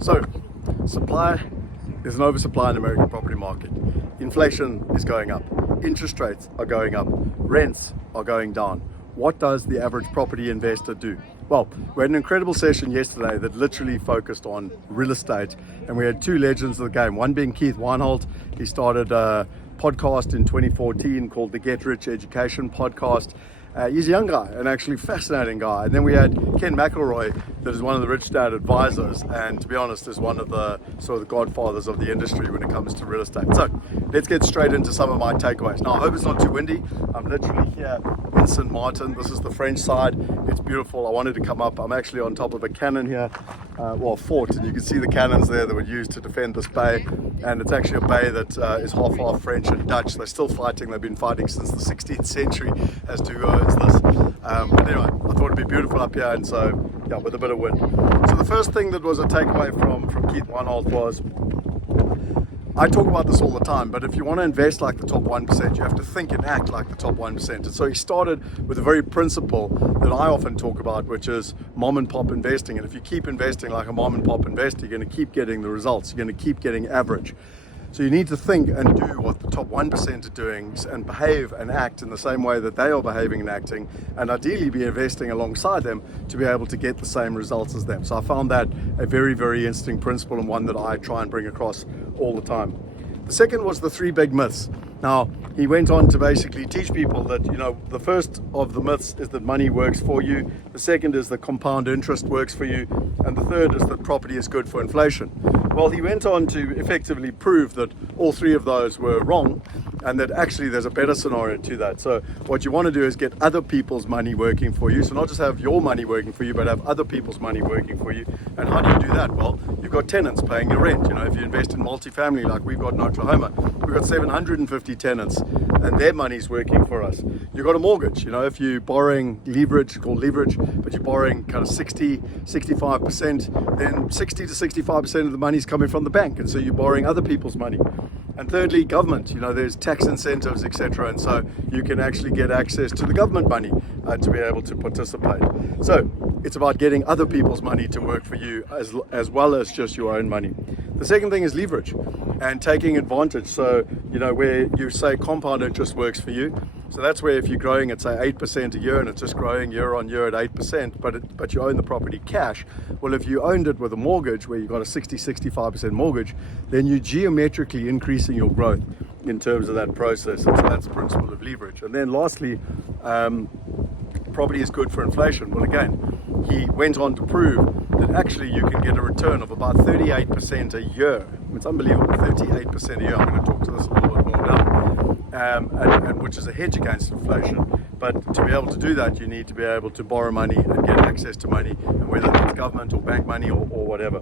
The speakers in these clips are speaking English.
So, supply, there's an oversupply in the American property market. Inflation is going up. Interest rates are going up. Rents are going down. What does the average property investor do? Well, we had an incredible session yesterday that literally focused on real estate, and we had two legends of the game, one being Keith Weinhold. He started a podcast in 2014 called the Get Rich Education Podcast. He's a young guy and actually fascinating guy. And then we had Ken McElroy, that is one of the Rich Dad advisors, and to be honest is one of the sort of the godfathers of the industry when it comes to real estate. So let's get straight into some of my takeaways. Now I hope it's not too windy. I'm literally here in St. Martin. This is the French side. It's beautiful. I wanted to come up. I'm actually on top of a cannon here, fort, and you can see the cannons there that were used to defend this bay. And it's actually a bay that is half French and Dutch. They're still fighting. They've been fighting since the 16th century as to who owns this. But anyway, I thought it'd be beautiful up here, and so yeah, with a bit of wind. So the first thing that was a takeaway from Keith Weinhold was, I talk about this all the time, but if you want to invest like the top 1%, you have to think and act like the top 1%. And so he started with a very principle that I often talk about, which is mom and pop investing. And if you keep investing like a mom and pop investor, you're going to keep getting the results. You're going to keep getting average. So you need to think and do what the top 1% are doing and behave and act in the same way that they are behaving and acting, and ideally be investing alongside them to be able to get the same results as them. So I found that a very, very interesting principle, and one that I try and bring across all the time. The second was the three big myths. Now, he went on to basically teach people that, the first of the myths is that money works for you. The second is that compound interest works for you. And the third is that property is good for inflation. Well, he went on to effectively prove that all three of those were wrong, and that actually there's a better scenario to that. So what you want to do is get other people's money working for you. So not just have your money working for you, but have other people's money working for you. And how do you do that? Well, you've got tenants paying your rent. If you invest in multifamily like we've got in Oklahoma, we've got 750 tenants and their money's working for us. You've got a mortgage. If you're borrowing leverage, called leverage, but you're borrowing kind of 65%, then 60 to 65% of the money's coming from the bank. And so you're borrowing other people's money. And thirdly, government, there's tax incentives, etc. And so you can actually get access to the government money to be able to participate. So it's about getting other people's money to work for you as well as just your own money. The second thing is leverage and taking advantage. So, where you say compound interest works for you. So that's where if you're growing at say 8% a year and it's just growing year on year at 8%, but you own the property cash. Well, if you owned it with a mortgage where you've got a 65% mortgage, then you're geometrically increasing your growth in terms of that process. And so that's the principle of leverage. And then lastly, property is good for inflation. Well, again, he went on to prove that actually you can get a return of about 38% a year. It's unbelievable, 38% a year. I'm going to talk to this a little bit more now. And which is a hedge against inflation. But to be able to do that, you need to be able to borrow money and get access to money, and whether that's government or bank money or whatever.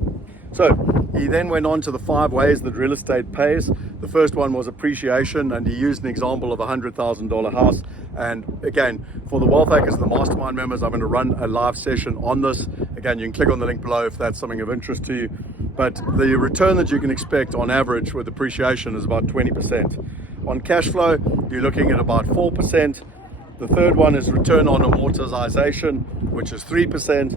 So he then went on to the 5 ways that real estate pays. The first one was appreciation, and he used an example of a $100,000 house. And again, for the Wealth Hackers and the Mastermind members, I'm going to run a live session on this. Again, you can click on the link below if that's something of interest to you. But the return that you can expect on average with appreciation is about 20%. On cash flow, you're looking at about 4%. The third one is return on amortization, which is 3%.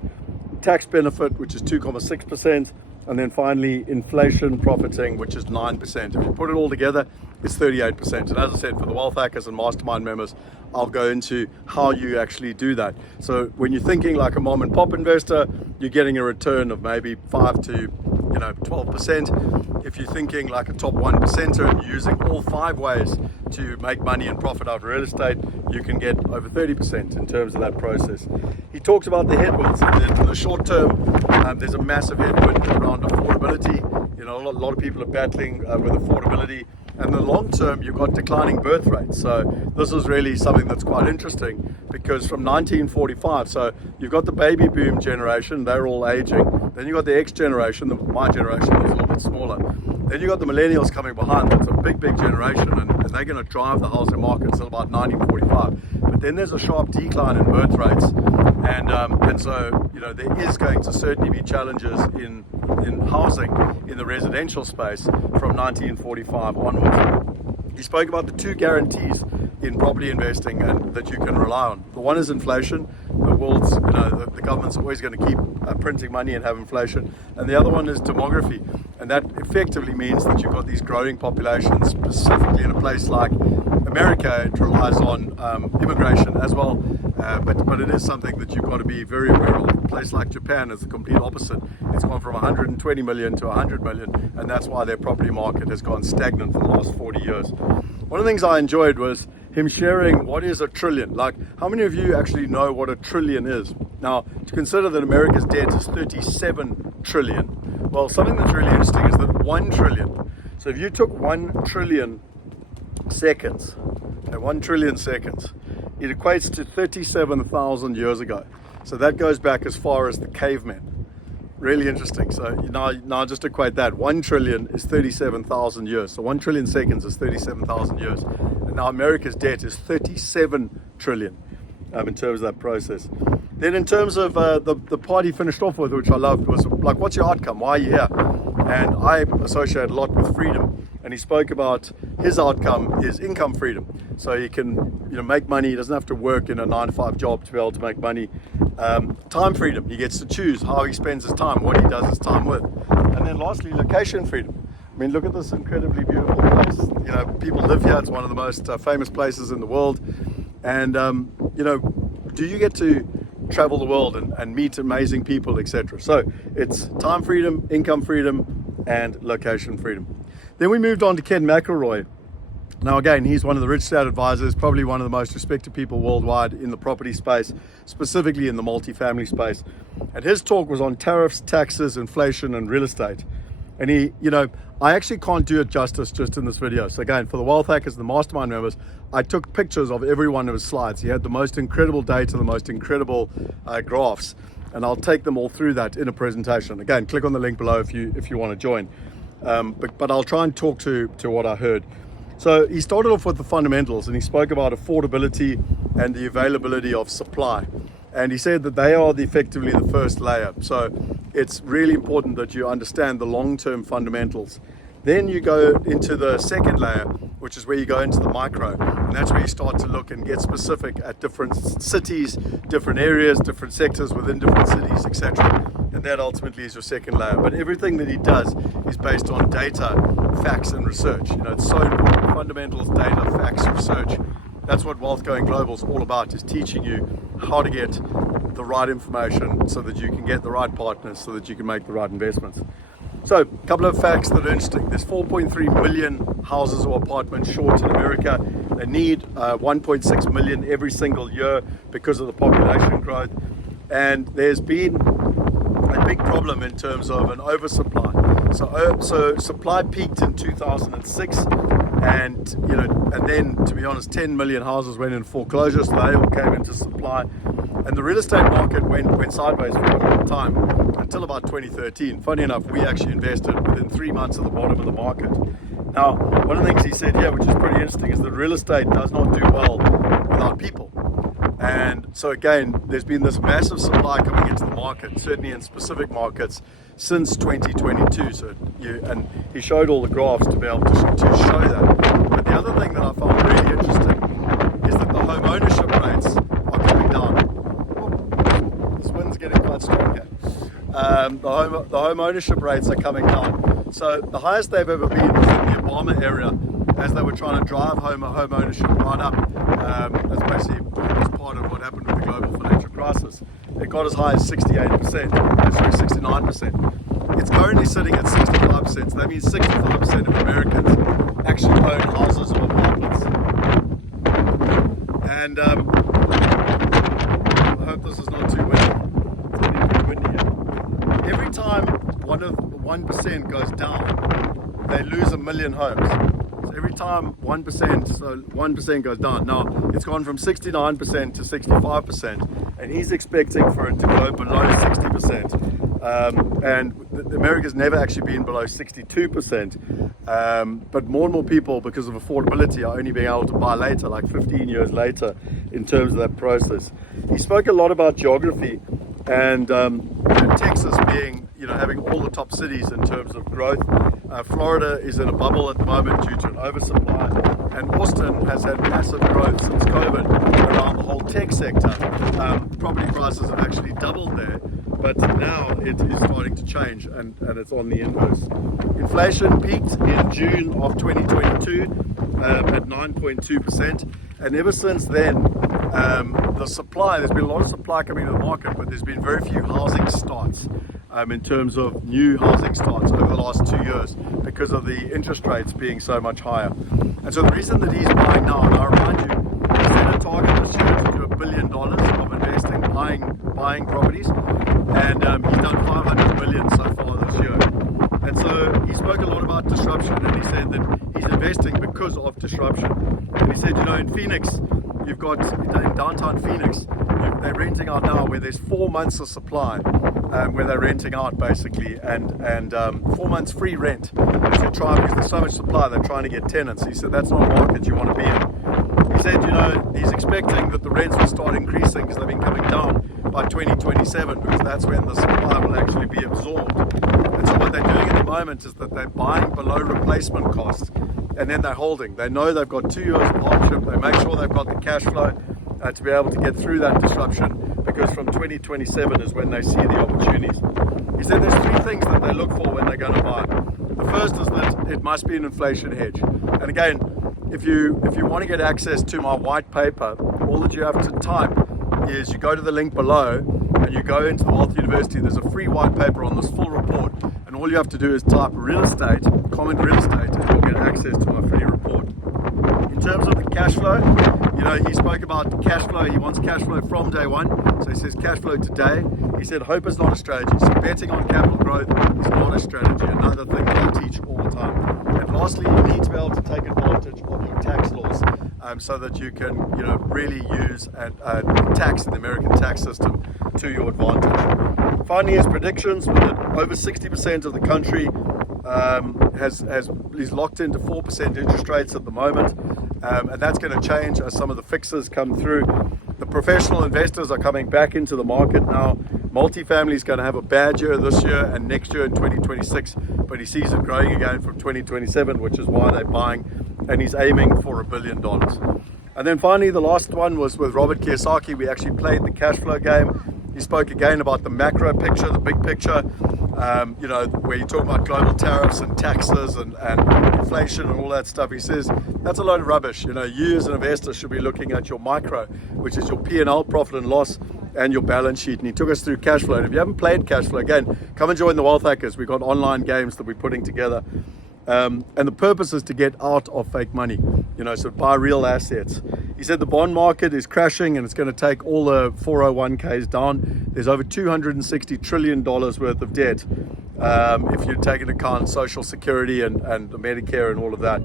Tax benefit, which is 2.6%. And then finally, inflation profiting, which is 9%. If you put it all together, it's 38%. And as I said, for the Wealth Hackers and Mastermind members, I'll go into how you actually do that. So when you're thinking like a mom and pop investor, you're getting a return of maybe 5 to 12%. If you're thinking like a top 1%er and you're using all 5 ways to make money and profit out of real estate, you can get over 30% in terms of that process. He talks about the headwinds. In the short term, there's a massive headwind around affordability. A lot of people are battling with affordability. And the long term, you've got declining birth rates. So this is really something that's quite interesting, because from 1945, so you've got the baby boom generation, they're all aging. Then you've got the X generation, my generation is a little bit smaller. Then you've got the millennials coming behind. That's a big generation, and they're going to drive the housing market until about 1945. But then there's a sharp decline in birth rates. And so, there is going to certainly be challenges in housing in the residential space from 1945 onwards. He spoke about the 2 guarantees in property investing and that you can rely on. The one is inflation. world's, the government's always going to keep printing money and have inflation. And the other one is demography. And that effectively means that you've got these growing populations, specifically in a place like America. It relies on immigration as well, but it is something that you've got to be very aware of. A place like Japan is the complete opposite. It's gone from 120 million to 100 million, and that's why their property market has gone stagnant for the last 40 years. One of the things I enjoyed was him sharing what is a trillion. Like, how many of you actually know what a trillion is? Now, to consider that America's debt is 37 trillion, well, something that's really interesting is that 1 trillion, so if you took 1 trillion seconds, 1 trillion seconds, it equates to 37,000 years ago. So that goes back as far as the cavemen. Really interesting. So now just equate that. 1 trillion is 37,000 years. So 1 trillion seconds is 37,000 years. And now America's debt is 37 trillion in terms of that process. Then in terms of the part he finished off with, which I loved, was like, what's your outcome? Why are you here? And I associate a lot with freedom. And he spoke about his outcome is income freedom. So he can make money. He doesn't have to work in a 9-to-5 job to be able to make money. Time freedom. He gets to choose how he spends his time, what he does his time with. And then lastly, location freedom. I mean, look at this incredibly beautiful place. People live here. It's one of the most famous places in the world. And, do you get to travel the world and meet amazing people, etc.? So it's time freedom, income freedom, and location freedom. Then we moved on to Ken McElroy. Now again, he's one of the Rich Dad advisors, probably one of the most respected people worldwide in the property space, specifically in the multifamily space. And his talk was on tariffs, taxes, inflation, and real estate. And I actually can't do it justice just in this video. So again, for the Wealth Hackers and the Mastermind members, I took pictures of every one of his slides. He had the most incredible data, the most incredible graphs, and I'll take them all through that in a presentation. Again, click on the link below if you want to join. But I'll try and talk to what I heard. So he started off with the fundamentals, and he spoke about affordability and the availability of supply. And he said that they are effectively the first layer. So it's really important that you understand the long-term fundamentals. Then you go into the second layer, which is where you go into the micro. And that's where you start to look and get specific at different cities, different areas, different sectors within different cities, etc. And that ultimately is your second layer. But everything that he does is based on data, facts, and research. It's so important. Fundamentals, data, facts, research. That's what Wealth Going Global is all about, is teaching you how to get the right information so that you can get the right partners, so that you can make the right investments. So, a couple of facts that are interesting. There's 4.3 million houses or apartments short in America. They need 1.6 million every single year because of the population growth. And there's been a big problem in terms of an oversupply. So supply peaked in 2006, and then, to be honest, 10 million houses went in foreclosure, so they all came into supply. And the real estate market went sideways for a long time until about 2013. Funny enough, we actually invested within 3 months at the bottom of the market. Now, one of the things he said here, which is pretty interesting, is that real estate does not do well without people. And so again, there's been this massive supply coming into the market, certainly in specific markets, since 2022. And he showed all the graphs to be able to show that. But the other thing that I found really interesting is that the home ownership rates are coming down. Oh, this wind's getting quite strong here. The home ownership rates are coming down. So the highest they've ever been was in the Obama era, as they were trying to drive home ownership right up. That's basically part of what happened with the global financial crisis. It got as high as 69%. It's currently sitting at 65%. So that means 65% of Americans actually own houses or apartments. And I hope this is not too windy. It's getting pretty windy here. Every time 1% goes down, they lose 1 million homes. So every time 1% goes down. Now, it's gone from 69% to 65%, and he's expecting for it to go below 60%. And America's never actually been below 62%. But more and more people, because of affordability, are only being able to buy later, like 15 years later, in terms of that process. He spoke a lot about geography, and Texas being, having all the top cities in terms of growth. Florida is in a bubble at the moment due to an oversupply, and Austin has had massive growth since COVID around the whole tech sector. Property prices have actually doubled there, but now it is starting to change, and it's on the inverse. Inflation peaked in June of 2022 at 9.2%, and ever since then, the supply, there's been a lot of supply coming to the market, but there's been very few housing starts in terms of new housing starts over the last 2 years because of the interest rates being so much higher. And so the reason that he's buying now, and I remind you, he set a target this year to do $1 billion of investing, buying properties, and he's done 500 million so far this year. And so he spoke a lot about disruption, and he said that he's investing because of disruption. And he said, you know, in Phoenix, you've got, in downtown Phoenix, they're renting out now where there's 4 months of supply, where they're renting out basically, and 4 months free rent. So because there's so much supply, they're trying to get tenants. He said that's not a market you want to be in. He said, you know, he's expecting that the rents will start increasing because they've been coming down by 2027, because that's when the supply will actually be absorbed. And so what they're doing at the moment is that they're buying below replacement costs, and then they're holding. They know they've got 2 years of hardship. They make sure they've got the cash flow to be able to get through that disruption, because from 2027 is when they see the opportunities. He said there's 3 things that they look for when they're going to buy. The first is that it must be an inflation hedge. And again, if you want to get access to my white paper, all that you have to type is you go to the link below and you go into the Wealth University. There's a free white paper on this full report, and all you have to do is type real estate, comment real estate, and you'll get access to my free report. In terms of the cash flow, you know, he spoke about cash flow. He wants cash flow from day one. So he says cash flow today. He said hope is not a strategy. So betting on capital growth is not a strategy. Another thing that I teach all the time. And lastly, you need to be able to take advantage of your tax laws, so that you can, you know, really use tax in the American tax system to your advantage. Finally, his predictions were that over 60% of the country is locked into 4% interest rates at the moment, and that's going to change as some of the fixes come through. The professional investors are coming back into the market now. Multifamily is going to have a bad year this year and next year in 2026, but he sees it growing again from 2027, which is why they're buying, and he's aiming for $1 billion. And then finally, the last one was with Robert Kiyosaki. We actually played the cash flow game. He spoke again about the macro picture, the big picture, you know, where you talk about global tariffs and taxes and inflation and all that stuff. He says that's a load of rubbish. You know, you as an investor should be looking at your micro, which is your P&L, profit and loss, and your balance sheet. And he took us through cash flow. And if you haven't played cash flow, again, come and join the Wealth Hackers. We've got online games that we're putting together. And the purpose is to get out of fake money, you know, so buy real assets. He said the bond market is crashing and it's going to take all the 401ks down. There's over $260 trillion worth of debt, if you take into account Social Security and the Medicare and all of that.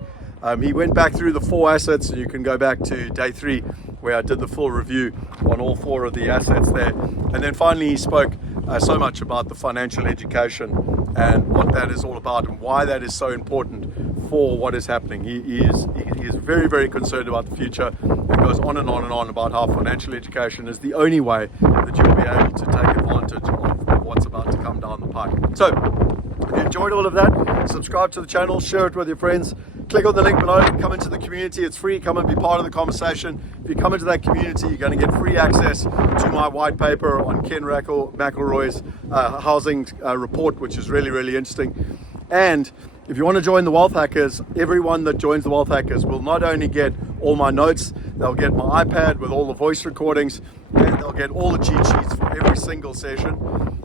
He went back through the 4 assets, and you can go back to day 3 where I did the full review on all 4 of the assets there. And then finally he spoke so much about the financial education and what that is all about and why that is so important for what is happening. He is very, very concerned about the future, and goes on and on and on about how financial education is the only way that you'll be able to take advantage of what's about to come down the pipe. So if you enjoyed all of that, subscribe to the channel, share it with your friends, click on the link below, come into the community. It's free. Come and be part of the conversation. If you come into that community, you're going to get free access to my white paper on Ken McElroy's housing report, which is really, really interesting. And if you want to join the Wealth Hackers, everyone that joins the Wealth Hackers will not only get all my notes, they'll get my iPad with all the voice recordings, and they'll get all the cheat sheets for every single session.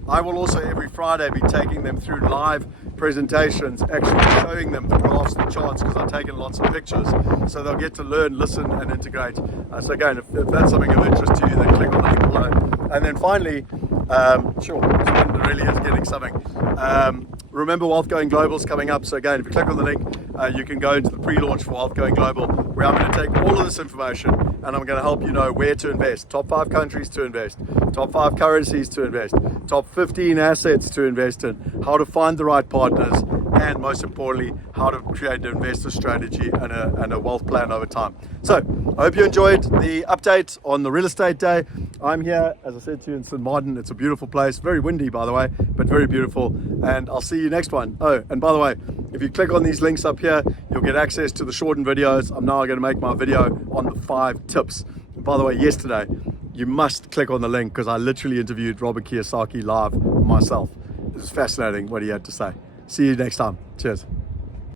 I will also every Friday be taking them through live presentations, actually showing them the graphs, the charts, because I've taken lots of pictures, so they'll get to learn, listen, and integrate. So again, if that's something of interest to you, then click on the link below. And then finally, sure, this one really is getting something. Remember, Wealth Going Global is coming up. So again, if you click on the link, you can go into the pre-launch for Wealth Going Global, where I'm going to take all of this information and I'm going to help you know where to invest, top 5 countries to invest, top 5 currencies to invest, top 15 assets to invest in, how to find the right partners, and most importantly, how to create an investor strategy and a wealth plan over time. So I hope you enjoyed the update on the real estate day. I'm here, as I said to you, in St. Martin. It's a beautiful place, very windy, by the way, but very beautiful. And I'll see you next one. Oh, and by the way, if you click on these links up here, you'll get access to the shortened videos. I'm now going to make my video on the 5 tips. And by the way, yesterday, you must click on the link because I literally interviewed Robert Kiyosaki live myself. It was fascinating what he had to say. See you next time. Cheers.